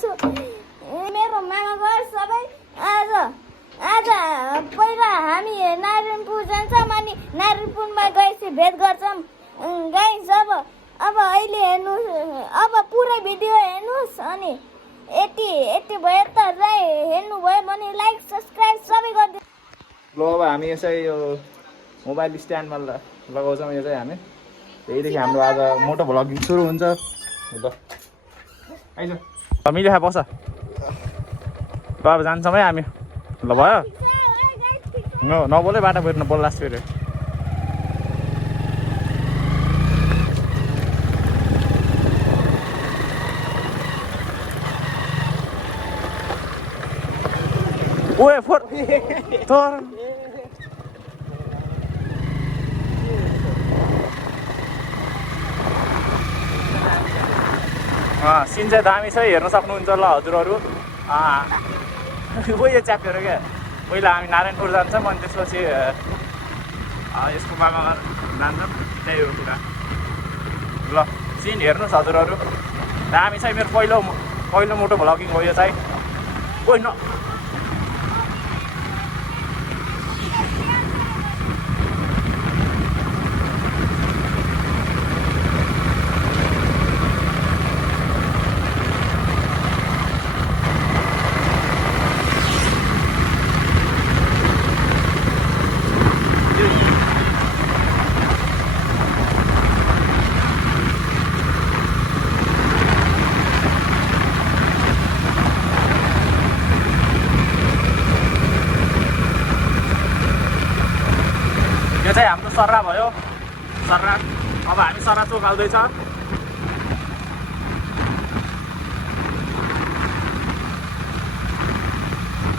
छु। मेरो मामा घर सबै आज पहिला हामी नारायणपुर जान्छौँ अनि नारायणपुरमा गएपछि भेट गर्छौँ गाइस। अब अहिले हेर्नु, अब पुरै भिडियो हेर्नुहोस् अनि यति भयो त हेर्नुभयो भने लाइक सब्सक्राइब सबै गरिदिनु। ल अब हामी यसै यो मोबाइल स्ट्यान्डमा लगाउँछौँ। यो चाहिँ हामी त्यहीदेखि हाम्रो आज मोटो भ्लगिङ सुरु हुन्छ। ल आइज मिली खा बस। ल अब जान्छौँ है हामी। ल भयो नबोले बाटो फेरि नबोल्लास् फेरि। ओए फोर तर सिन चाहिँ दामी छ, हेर्न सक्नुहुन्छ ल हजुरहरू। यो च्यापेर क्या पहिला हामी नारायणपुर जान्छौँ अनि त्यसपछि यसको मामा जान्छौँ, त्यही हो कुरा। ल सिन हेर्नुहोस् हजुरहरू, दामी छ। मेरो पहिलो मोटो भ्लगिङ हो यो चाहिँ। ओइ न यो चाहिँ हाम्रो सर्रा भयो, सर्रा। अब हामी सर्रा चोक आउँदैछ।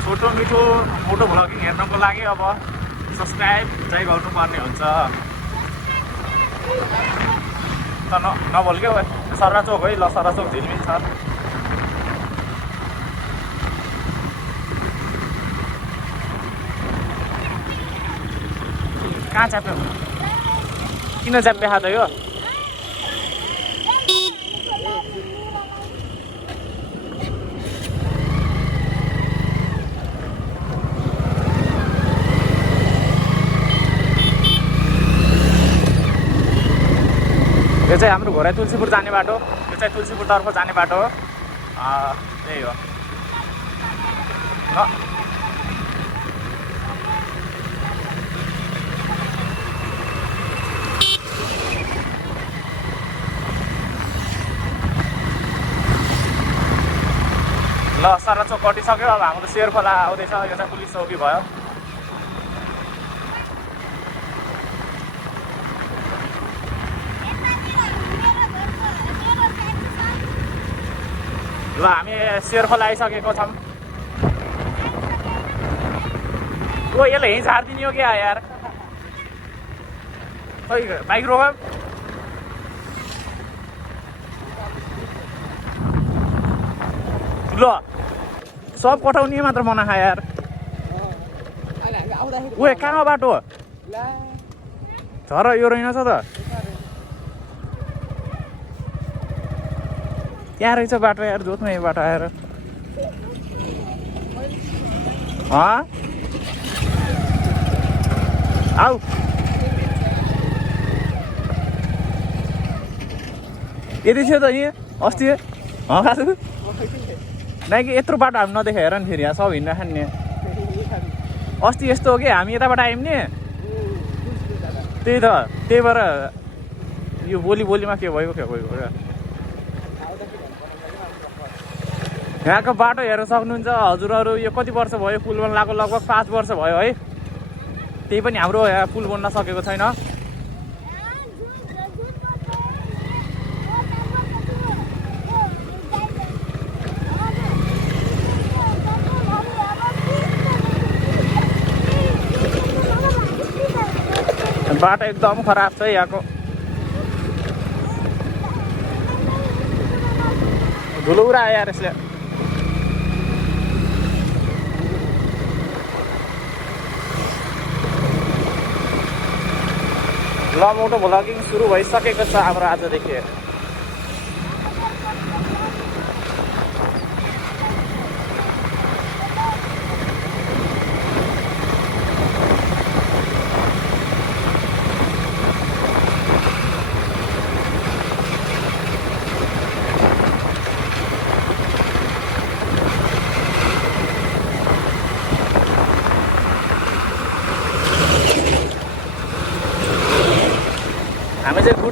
छोटो मिठो मोटो भ्लगिङ हेर्नको लागि अब सब्सक्राइब चाहिँ गर्नुपर्ने हुन्छ। त नभोल क्या सर्रा चोक है। ल सर्रा चोक झिलमिल छ। कहाँ च्याप्यो? किन च्याप्यो हात यो? यो चाहिँ हाम्रो घोराइ तुलसीपुर जाने बाटो। यो चाहिँ तुलसीपुरतर्फ जाने बाटो हो। त्यही हो। ल सर्रा चोक कटिसक्यो। अब हाम्रो शेर खोला आउँदैछ। यो चाहिँ पुलिस चौकी भयो। ल हामी शेर खोला आइसकेको छौँ। ओ यसले यहीँ झारिदिने हो क्या यार? खोइ बाइक रोक। ल सब पठाउने मात्र मनाखा यार। ओए कहाँ बाटो झर यो रहेनछ त? त्यहाँ रहेछ बाटो यार। जोत्नु यो बाटो आएर आऊ। यति थियो त यहाँ अस्ति खासु नाइ कि यत्रो बाटो हामी नदेखाइ हेर नि फेरि। यहाँ सब हिँड्न खाने अस्ति यस्तो हो कि हामी यताबाट आयौँ नि। त्यही त त्यही भएर यो बोलीमा के भयो क्या यहाँको बाटो हेर्न सक्नुहुन्छ हजुरहरू। यो कति वर्ष भयो पुल बन्न लागेको? लगभग 5 वर्ष भयो है। त्यही पनि हाम्रो यहाँ पुल बन्न सकेको छैन। बाटो एकदम खराब छ यहाँको। धुलो उडा आयो यार यसले। ल मोटो भ्लगिङ सुरु भइसकेको छ हाम्रो आजदेखि।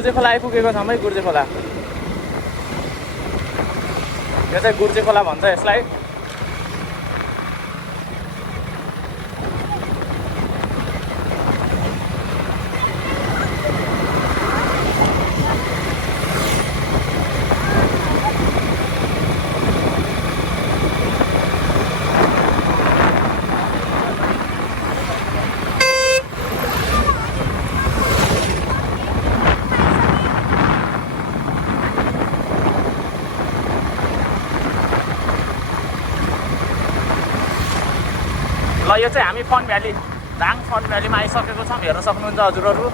गुर्जे खोला आइपुगेको छौँ है। गुर्जे खोला यो चाहिँ गुर्जे खोला भन्छ यसलाई। ल यो चाहिँ हामी फन भ्याली दाङ फन भ्यालीमा आइसकेको छौँ। हेर्न सक्नुहुन्छ हजुरहरू।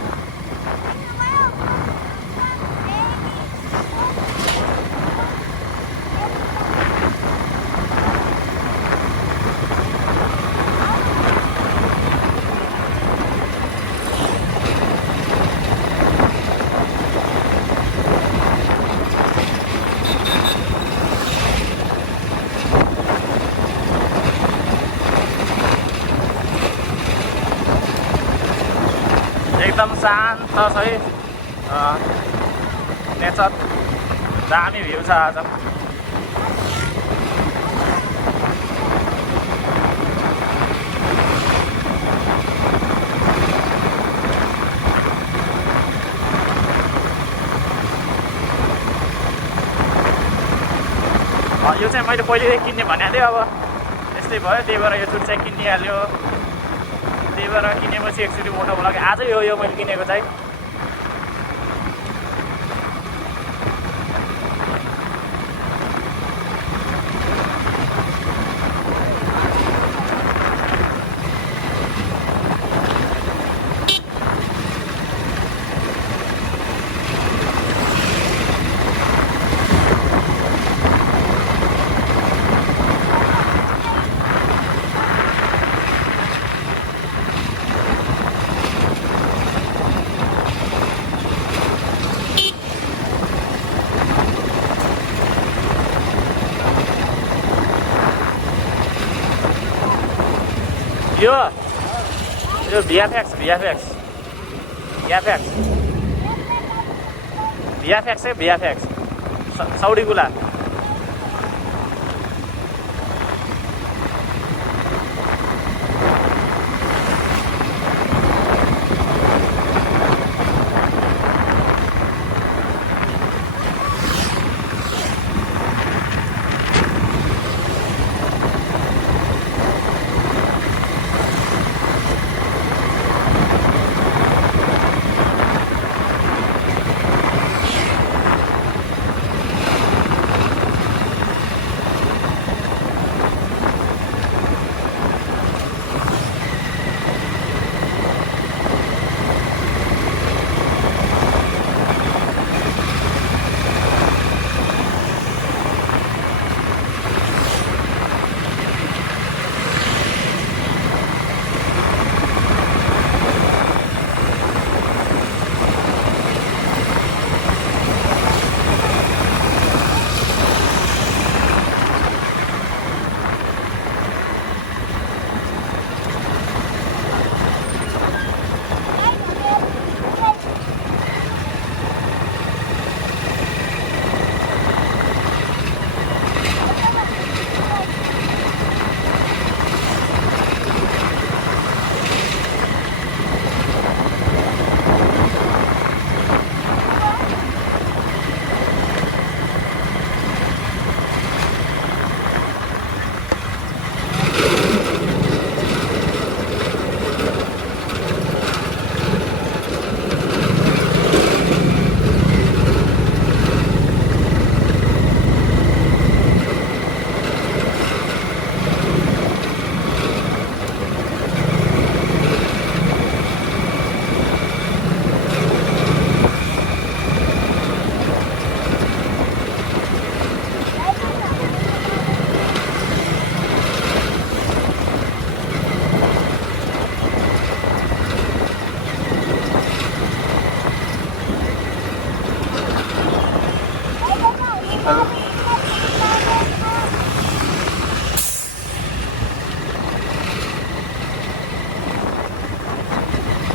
एकदम शान्त छ है। नेचर दामी भ्यू छ आज। यो चाहिँ मैले पहिल्यै किन्ने भनेको थिएँ, अब यस्तै भयो, त्यही भएर यो चुट चाहिँ किनिहाल्यो। त्यही भएर किनेपछि एकचोटि मोटो भयो कि आजै हो यो मैले किनेको चाहिँ। यो VFX है VFX सौडी गुला।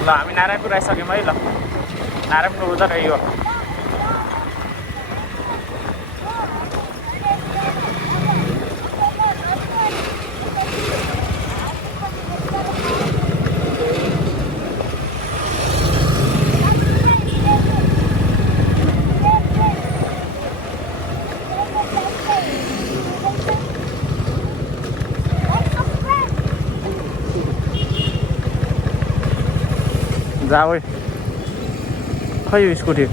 ल हामी नारायणपुर आइसक्यौँ है। ल नारायणपुर उता रह्यो। जा ओइ खै यो स्कुटी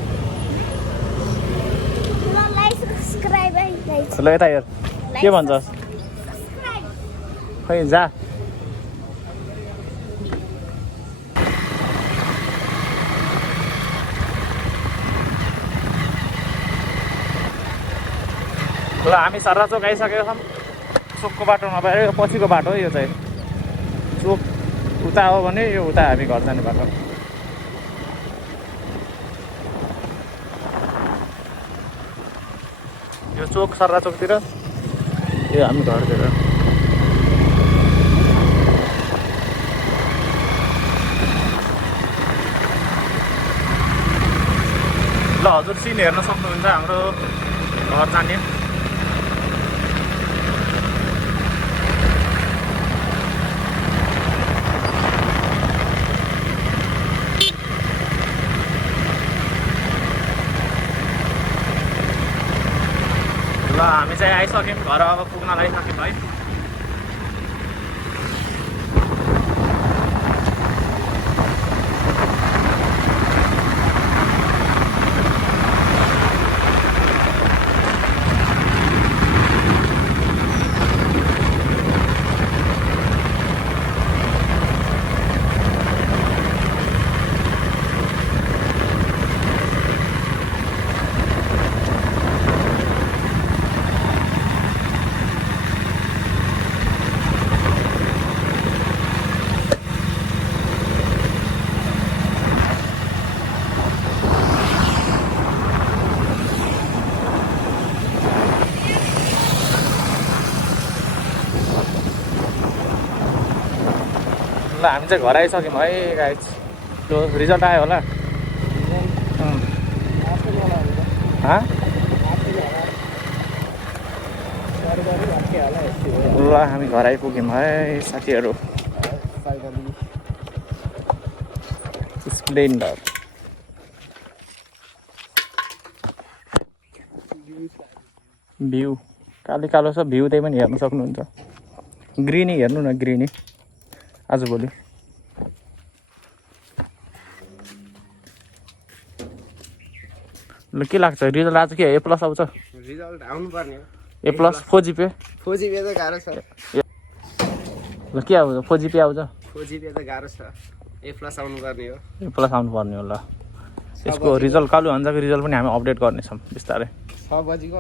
ल यता हेर के भन्छस् खै जा ल हामी सर्रा चोक आइसकेका छौँ चोकको बाटो नभएर यो पछिको बाटो हो यो चाहिँ चोक उता हो भने यो उता हामी घर जाने बाटो यो चोक सर्रा चोकतिर यो हामी घरतिर ल हजुर सिन हेर्न सक्नुहुन्छ हाम्रो घर जाने ल हामी चाहिँ आइसक्यौँ घर अब पुग्न लागिसक्यौँ है ल हामी चाहिँ घर आइसक्यौँ है गाइस त्यो रिजल्ट आयो होला ल हामी घर आइपुग्यौँ है साथीहरू स्प्लेन्डर भ्यू कालो कालो छ भ्यू त्यही पनि हेर्न सक्नुहुन्छ ग्रिनी हेर्नु न ग्रिनी आजभोलि ल के लाग्छ रिजल्ट आज के ए प्लस आउँछ रिजल्ट आउनु पर्ने ए प्लस 4GPA फोजिपे त गाह्रो छ ल के आउँछ 4GPA आउँछ फोजिपे त गाह्रो छ ए प्लस आउनु पर्ने हो ए प्लस आउनु पर्ने हो ल यसको रिजल्ट कालु हन्जाको रिजल्ट पनि हामी अपडेट गर्नेछौँ बिस्तारै 6 बजीको